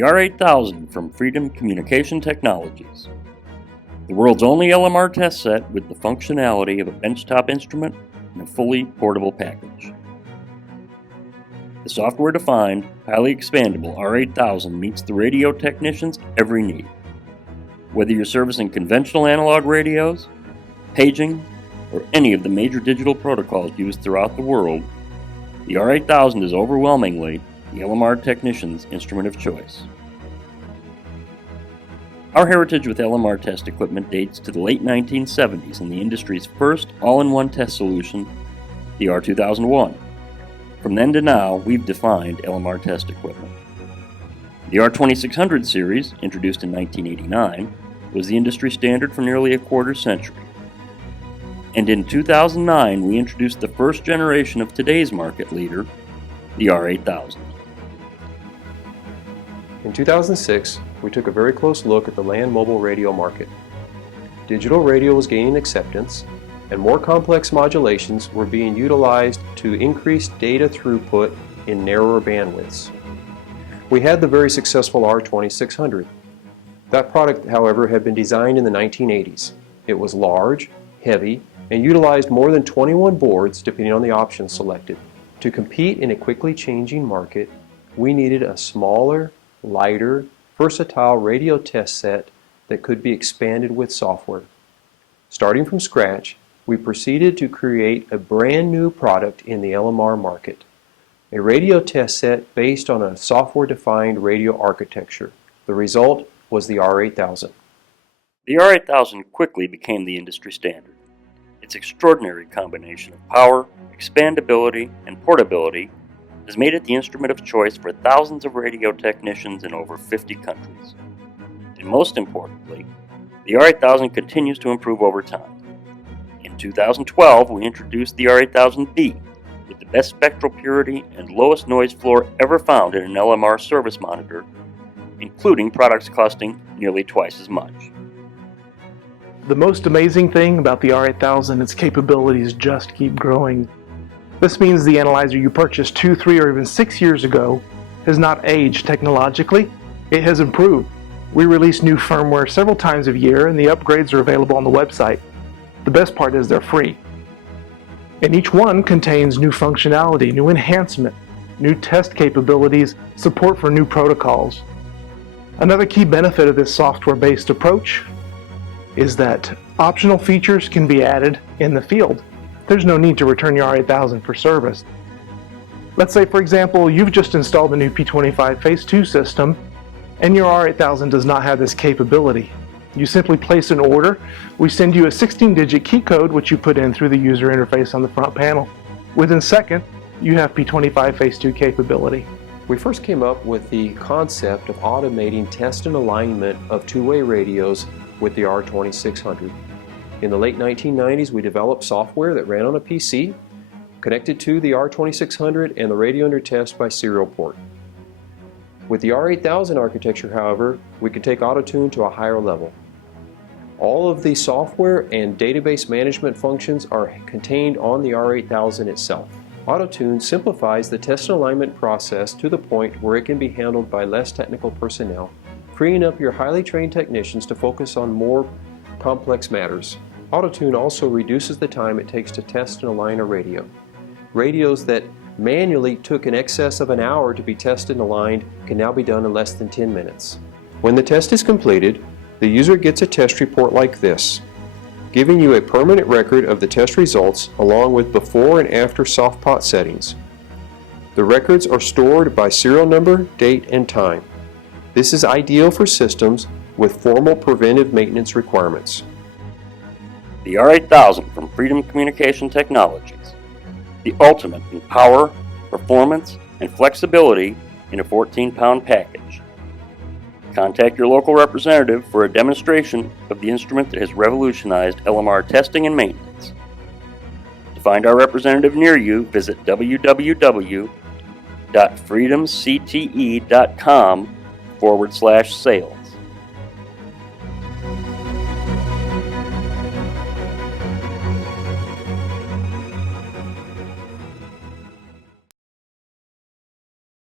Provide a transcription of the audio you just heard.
the R8000 from Freedom Communication Technologies. The world's only LMR test set with the functionality of a benchtop instrument and a fully portable package. The software-defined, highly expandable R8000 meets the radio technician's every need. Whether you're servicing conventional analog radios, paging, or any of the major digital protocols used throughout the world, the R8000 is overwhelmingly the LMR technician's instrument of choice. Our heritage with LMR test equipment dates to the late 1970s and the industry's first all-in-one test solution, the R2001. From then to now, we've defined LMR test equipment. The R2600 series, introduced in 1989, was the industry standard for nearly a quarter century. And in 2009, we introduced the first generation of today's market leader, the R8000. In 2006, we took a very close look at the land mobile radio market. Digital radio was gaining acceptance, and more complex modulations were being utilized to increase data throughput in narrower bandwidths. We had the very successful R2600. That product, however, had been designed in the 1980s. It was large, heavy, and utilized more than 21 boards depending on the options selected. To compete in a quickly changing market, we needed a smaller, lighter, versatile radio test set that could be expanded with software. Starting from scratch, we proceeded to create a brand new product in the LMR market, a radio test set based on a software-defined radio architecture. The result was the R8000. The R8000 quickly became the industry standard. Its extraordinary combination of power, expandability, and portability has made it the instrument of choice for thousands of radio technicians in over 50 countries. And most importantly, the R8000 continues to improve over time. In 2012, we introduced the R8000B with the best spectral purity and lowest noise floor ever found in an LMR service monitor, including products costing nearly twice as much. The most amazing thing about the R8000, its capabilities just keep growing. This means the analyzer you purchased 2, 3, or even 6 years ago has not aged technologically, it has improved. We release new firmware several times a year and the upgrades are available on the website. The best part is they're free. And each one contains new functionality, new enhancement, new test capabilities, support for new protocols. Another key benefit of this software-based approach is that optional features can be added in the field. There's no need to return your R8000 for service. Let's say, for example, you've just installed the new P25 Phase 2 system and your R8000 does not have this capability. You simply place an order, we send you a 16-digit key code which you put in through the user interface on the front panel. Within seconds, you have P25 Phase 2 capability. We first came up with the concept of automating test and alignment of two-way radios with the R2600. In the late 1990s, we developed software that ran on a PC, connected to the R2600 and the radio under test by serial port. With the R8000 architecture, however, we can take auto-tune to a higher level. All of the software and database management functions are contained on the R8000 itself. Auto-tune simplifies the test and alignment process to the point where it can be handled by less technical personnel, freeing up your highly trained technicians to focus on more complex matters. Auto-tune also reduces the time it takes to test and align a radio. Radios that manually took in excess of an hour to be tested and aligned can now be done in less than 10 minutes. When the test is completed, the user gets a test report like this, giving you a permanent record of the test results along with before and after soft pot settings. The records are stored by serial number, date, and time. This is ideal for systems with formal preventive maintenance requirements. The R8000 from Freedom Communication Technologies, the ultimate in power, performance, and flexibility in a 14-pound package. Contact your local representative for a demonstration of the instrument that has revolutionized LMR testing and maintenance. To find our representative near you, visit www.freedomcte.com/sale.